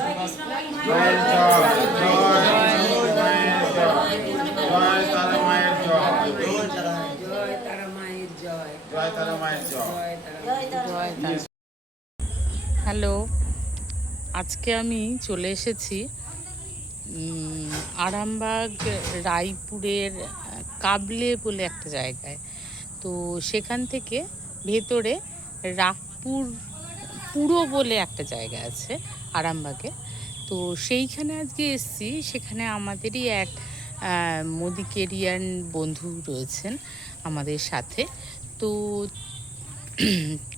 মায়ের জয়, জয় মায়ের জয়, জয় তারা মায়ের জয়, জয় তারা মায়ের জয়, জয় তারা মায়ের জয়, জয় তারা। হ্যালো, আজকে আমি চলে এসেছি আরামবাগ রায়পুরের কাবলে বলে একটা জায়গায়। তো সেখান থেকে ভেতরে রাগপুর পুরো বলে একটা জায়গা আছে আরামবাগে। তো সেইখানে আজকে এসেছি। সেখানে আমাদেরই এক মোদিকেরিয়ান বন্ধু রয়েছেন আমাদের সাথে। তো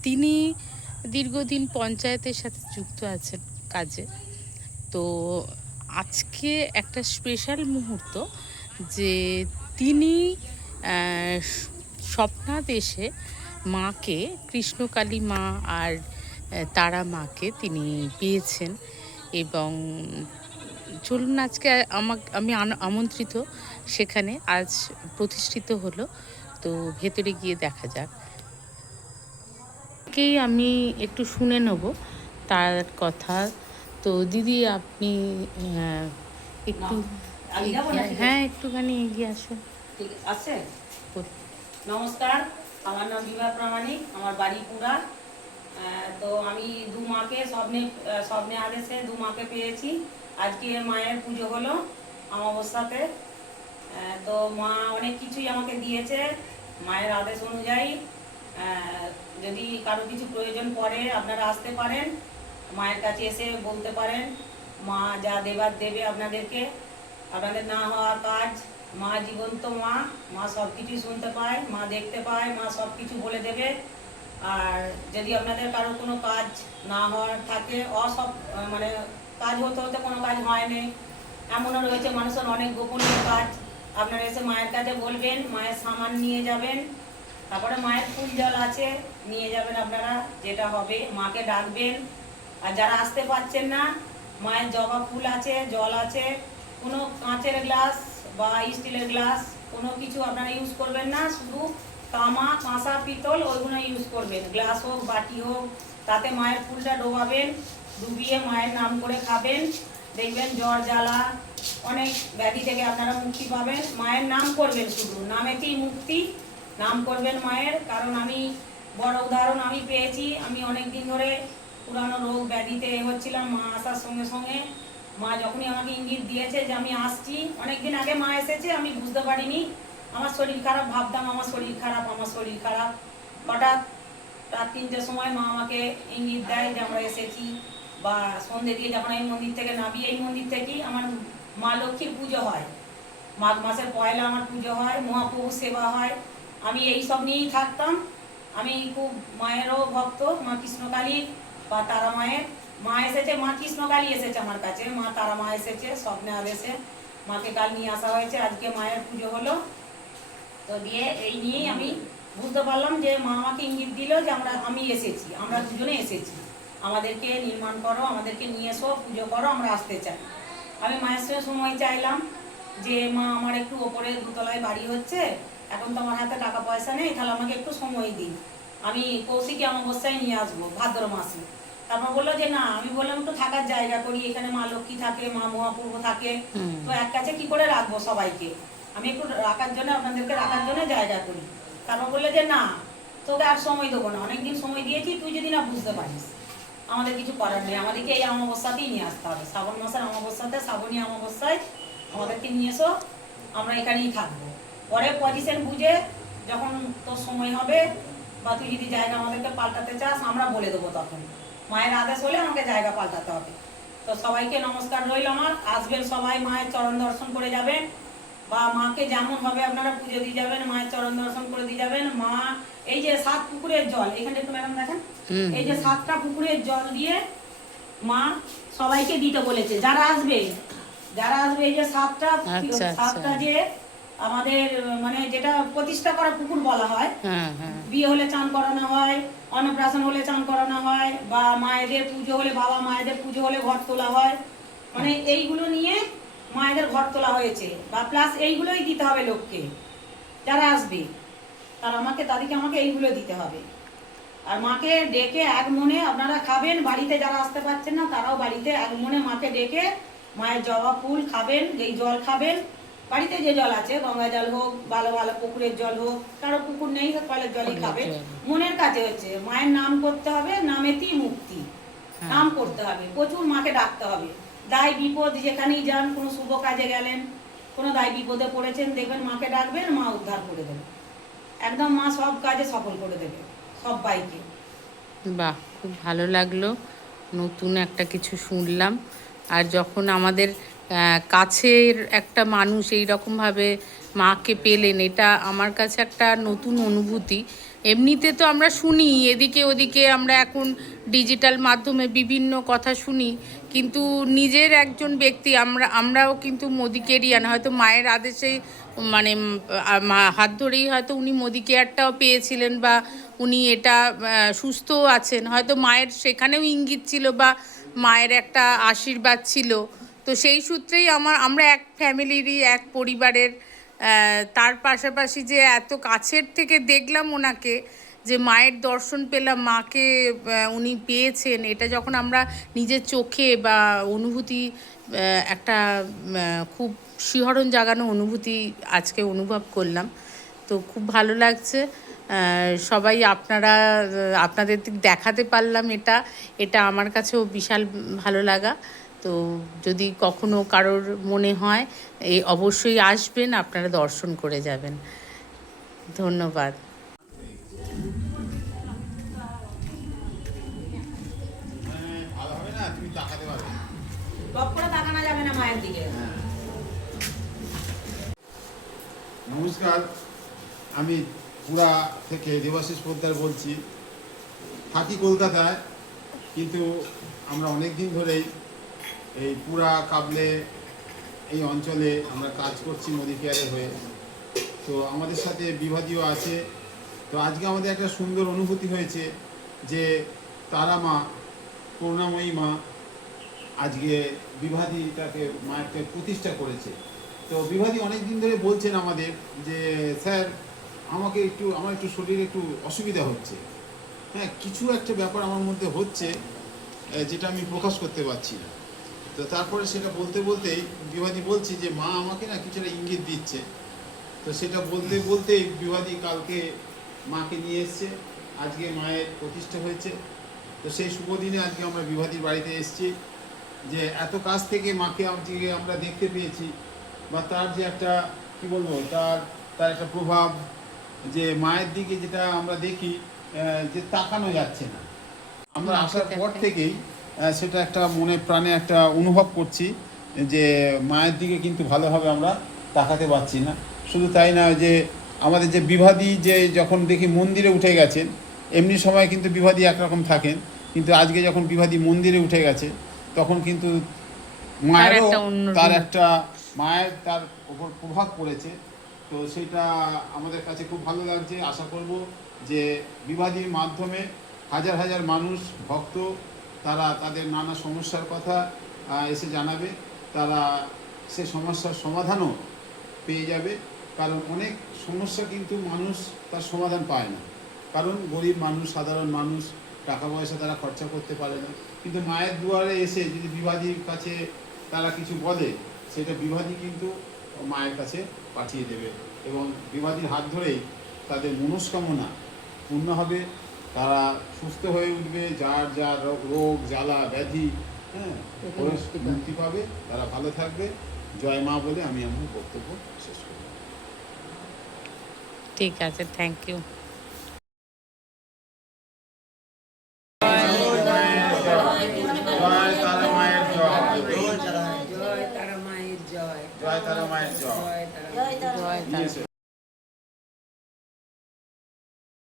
তিনি দীর্ঘদিন পঞ্চায়েতের সাথে যুক্ত আছেন কাজে। তো আজকে একটা স্পেশাল মুহূর্ত যে তিনি স্বপ্নাৎ এসে মাকে, কৃষ্ণকালী মা আর তারা মাকে তিনি পেয়েছেন। এবং চলুন আজকে আমি আমন্ত্রিত, সেখানে আজ প্রতিষ্ঠিত হলো। তো ভেতরে গিয়ে দেখা যাক। কেই আমি একটু শুনে নেব তার কথা। তো দিদি আপনি একটু হ্যাঁ একটুখানি এগিয়ে আসুন। ঠিক আছে। নমস্কার, আমার নাম বিভা প্রামাণিক, আমার বাড়ি পুরা। তো আমি দু মাকে স্বপ্নে আদেশে দু মাকে পেয়েছি। আজকে মায়ের পুজো হলো অমাবস্যাতে। তো মা অনেক কিছুই আমাকে দিয়েছে মায়ের আদেশ অনুযায়ী। যদি কারো কিছু প্রয়োজন পড়ে আপনারা আসতে পারেন, মায়ের কাছে এসে বলতে পারেন। মা যা দেবার দেবে আপনাদেরকে। আপনাদের না হওয়া কাজ, মা জীবন্ত মা, মা সব কিছুই শুনতে পায়, মা দেখতে পায়, মা সব কিছু বলে দেবে। আর যদি আপনাদের কারো কোনো কাজ না হওয়ার থাকে, মানে কাজ হতে হতে কোনো কাজ হয়নি, এমনও রয়েছে মানুষের অনেক গোপনীয় কাজ, আপনারা এসে মায়ের কাছে বলবেন, মায়ের সামান নিয়ে যাবেন। তারপরে মায়ের ফুল জল আছে, নিয়ে যাবেন আপনারা, যেটা হবে মাকে ডাকবেন। আর যারা আসতে পারছেন না, মায়ের জবা ফুল আছে, জল আছে। কোনো কাঁচের গ্লাস বা স্টিলের গ্লাস কোনো কিছু আপনারা ইউজ করবেন না, শুধু তামা, কাঁসা, পিতল ওইগুলো ইউজ করবেন। গ্লাস হোক, বাটি হোক, তাতে মায়ের ফুলটা ডোবাবেন, ডুবিয়ে মায়ের নাম করে খাবেন। দেখবেন জ্বর জ্বালা অনেক ব্যাধি থেকে আপনারা মুক্তি পাবেন। মায়ের নাম করবেন, শুধু নামেতেই মুক্তি। নাম করবেন মায়ের, কারণ আমি বড় উদাহরণ আমি পেয়েছি। আমি অনেক দিন ধরে পুরানো রোগ ব্যাধিতে হচ্ছিলাম। মা আসার সঙ্গে সঙ্গে মা যখনই আমাকে ইঙ্গিত দিয়েছে যে আমি আসছি, অনেকদিন আগে মা এসেছে, আমি বুঝতে পারিনি। আমার শরীর খারাপ, ভাবতাম আমার শরীর খারাপ, আমার শরীর খারাপ। হঠাৎ রাত 3টের সময় মা আমাকে ইঙ্গিত দেয় যে আমরা এসেছি। বা সন্ধ্যে দিয়ে যখন এই মন্দির থেকে নামি, এই মন্দির থেকেই আমার মা লক্ষ্মীর পুজো হয়। মাঘ মাসের পয়লা আমার পুজো হয়, মহাপ্রভু সেবা হয়। আমি এই সব নিয়েই থাকতাম। আমি খুব মায়েরও ভক্ত, মা কৃষ্ণকালী বা তারা মায়ের। মা এসেছে, মা কৃষ্ণকালী এসেছে আমার কাছে, মা তারা মা এসেছে স্বপ্নে আদেশে। মাকে কাল নিয়ে আসা হয়েছে, আজকে মায়ের পুজো হলো। তো দিয়ে এই নিয়েই আমি বুঝতে পারলাম যে মা আমাকে ইঙ্গিত দিল যে আমি এসেছি, আমরা দুজনে এসেছি, আমাদেরকে নির্মাণ করো, আমাদেরকে নিয়ে এসো, পুজো করো, আমরা আসতে চাই। আমি মায়ের সঙ্গে সময় চাইলাম যে মা আমার একটু ওপরে 2তলায় বাড়ি হচ্ছে, এখন তো আমার হাতে টাকা পয়সা নেই, তাহলে আমাকে একটু সময় দিন, আমি কৌশিকী অমাবস্যায় নিয়ে আসবো ভাদ্র মাসে। তারপর বললো যে না, আমি বললাম একটু থাকার জায়গা করি, এখানে মা লক্ষ্মী থাকে, মা মহাপ্রভু থাকে, তো এক কাছে কি করে রাখবো সবাইকে, আমি একটু রাখার জন্য, আপনাদেরকে রাখার জন্য জায়গা করি। তারপর বললো যে না, তোকে আর সময় দেবো না, অনেকদিন সময় দিয়েছি, তুই যদি না বুঝতে পারিস আমাদের কিছু করার নেই, আমাদেরকে এই অমাবস্যাতেই নিয়ে আসতে হবে, শ্রাবণ মাসের অমাবস্যাতে, শ্রাবণী অমাবস্যায় আমাদেরকে নিয়ে এসো, আমরা এখানেই থাকবো। পরে পজিশন বুঝে যখন তোর সময় হবে বা তুই যদি জায়গা আমাদেরকে পাল্টাতে চাস, আমরা বলে দেবো, তখন মায়ের আদেশ হলে আমাকে জায়গা পাল্টাতে হবে। তো সবাইকে নমস্কার রইল আমার, আসবেন সবাই, মায়ের চরণ দর্শন করে যাবেন, বা মাকে যেমন হবে আপনারা পুজো দিয়ে যাবেন, মায়ের চরণ দর্শন করে দিয়ে যাবেন। মা এই যে 7 পুকুরের জল, এখানে একটু ম্যাডাম দেখেন, এই যে 7টা পুকুরের জল দিয়ে মা সবাইকে দিতে বলেছে, যারা আসবে এই যে 7টা যে আমাদের মানে যেটা প্রতিষ্ঠা করা পুকুর বলা হয়, বিয়ে হলে চান করানো হয়, অন্নপ্রাশন হলে চান করানো হয়, বা মায়েদের পুজো হলে, বাবা মায়েদের পুজো হলে ঘর তোলা হয়, মানে এইগুলো নিয়ে মায়েদের ঘর তোলা হয়েছে। বা প্লাস এইগুলোই দিতে হবে লোককে, যারা আসবে তাদেরকে আমাকে এইগুলো দিতে হবে। আর মাকে ডেকে এক মনে আপনারা খাবেন, বাড়িতে যারা আসতে পারছেন না তারাও বাড়িতে এক মনে মাকে ডেকে মায়ের জবা ফুল খাবেন, এই জল খাবেন। বাড়িতে যে জল আছে, গঙ্গা জল হোক, ভালো ভালো পুকুরের জল হোক, কারো পুকুর নেই কলের জলই খাবে। মনের কাছে হচ্ছে মায়ের নাম করতে হবে, নামেতেই মুক্তি। নাম করতে হবে, প্রচুর মাকে ডাকতে হবে। দায় বিপদ যেখানেই যান, কোনো শুভ কাজে গেলেন, কোনো দায় বিপদে পড়েছেন, দেখবেন মাকে ডাকবেন, মা উদ্ধার করে দেবে। একদম মা সব কাজে সফল করে দেবে সবাইকে। বাহ, খুব ভালো লাগলো, নতুন একটা কিছু শুনলাম। আর যখন আমাদের কাছের একটা মানুষ এই রকমভাবে মাকে পেলেন, এটা আমার কাছে একটা নতুন অনুভূতি। এমনিতে তো আমরা শুনি এদিকে ওদিকে, আমরা এখন ডিজিটাল মাধ্যমে বিভিন্ন কথা শুনি, কিন্তু নিজের একজন ব্যক্তি আমরাও কিন্তু মোদি কেয়ারিয়ান, হয়তো মায়ের আদেশেই মানে হাত ধরেই হয়তো উনি মোদি কেয়ারটাও পেয়েছিলেন, বা উনি এটা সুস্থও আছেন, হয়তো মায়ের সেখানেও ইঙ্গিত ছিল বা মায়ের একটা আশীর্বাদ ছিল। তো সেই সূত্রেই আমরা এক ফ্যামিলিরই, এক পরিবারের। তার পাশাপাশি যে এত কাছের থেকে দেখলাম ওনাকে, যে মায়ের দর্শন পেলাম, মাকে উনি পেয়েছেন, এটা যখন আমরা নিজের চোখে বা অনুভূতি, একটা খুব শিহরণ জাগানো অনুভূতি আজকে অনুভব করলাম। তো খুব ভালো লাগছে। সবাই আপনাদের দেখাতে পারলাম, এটা আমার কাছেও বিশাল ভালো লাগা। তো যদি কখনো কারোর মনে হয়, অবশ্যই আসবেন, আপনারা দর্শন করে যাবেন। ধন্যবাদ। ভালো হবে না, তুমি তাকাতে পারবে। টপ করে তাকানো যাবে না মায়ের দিকে। নমস্কার, আমি পুরা থেকে দেবাশিস পোদ্দার বলছি। থাকি কলকাতায়, কিন্তু আমরা অনেক দিন ধরেই এই পুরা কাবলে এই অঞ্চলে আমরা কাজ করছি মোদি কেয়ারের হয়ে। তো আমাদের সাথে বিভাদীয় আছে। তো আজকে আমাদের একটা সুন্দর অনুভূতি হয়েছে যে তারা মা, করুণাময়ী মা আজকে বিভাদীটাকে মাকে প্রতিষ্ঠা করেছে। তো বিভাদী অনেক দিন ধরে বলছেন আমাদের যে স্যার আমার একটু শরীরে একটু অসুবিধা হচ্ছে, হ্যাঁ কিছু একটা ব্যাপার আমার মধ্যে হচ্ছে যেটা আমি প্রকাশ করতে পারছি না। তো তারপরে সেটা বলতে বলতেই বিভাদী বলছি যে মা আমাকে না কিছুটা ইঙ্গিত দিচ্ছে। তো সেটা বলতে বলতেই বিভাদী কালকে মাকে নিয়ে এসছে, আজকে মায়ের প্রতিষ্ঠা হয়েছে। তো সেই শুভ দিনে আজকে আমরা বিভাদীর বাড়িতে এসেছি, যে এত কাছ থেকে মাকে আজকে আমরা দেখতে পেয়েছি, বা তার যে একটা কি বলবো, তার একটা প্রভাব, যে মায়ের দিকে যেটা আমরা দেখি যে তাকানো যাচ্ছে না। আমরা আসার পর থেকেই সেটা একটা মনে প্রাণে একটা অনুভব করছি যে মায়ের দিকে কিন্তু ভালোভাবে আমরা তাকাতে পারছি না। শুধু তাই না, যে আমাদের যে বিভাদী যে যখন দেখি মন্দিরে উঠে গেছেন, এমনি সময় কিন্তু বিভাদী একরকম থাকেন, কিন্তু আজকে যখন বিভাদী মন্দিরে উঠে গেছে তখন কিন্তু মায়েরও তার উপর প্রভাব পড়েছে। তো সেটা আমাদের কাছে খুব ভালো লাগছে। আশা করব যে বিভাদীর মাধ্যমে হাজার হাজার মানুষ ভক্ত তারা তাদের নানা সমস্যার কথা এসে জানাবে, তারা সে সমস্যার সমাধানও পেয়ে যাবে। কারণ অনেক সমস্যা কিন্তু মানুষ তার সমাধান পায় না, কারণ গরিব মানুষ, সাধারণ মানুষ টাকা পয়সা তারা খরচা করতে পারে না। কিন্তু মায়ের দুয়ারে এসে যদি বিভাদীর কাছে তারা কিছু বলে, সেটা বিভাদী কিন্তু মায়ের কাছে পাঠিয়ে দেবে, এবং বিভাদীর হাত ধরেই তাদের মনস্কামনা পূর্ণ হবে, তারা সুস্থ হয়ে উঠবে, যার যার রোগ জ্বালা ব্যাধি মুক্তি পাবে, তারা ভালো থাকবে। জয় মা বলে আমি আমার বক্তব্য শেষ করি। ঠিক আছে, থ্যাংক ইউ। জয় তারা মায়ের জয়, জয় তারা মায়ের জয়, জয় তারা মায়ের জয়। জয় তারা। জয় তারা।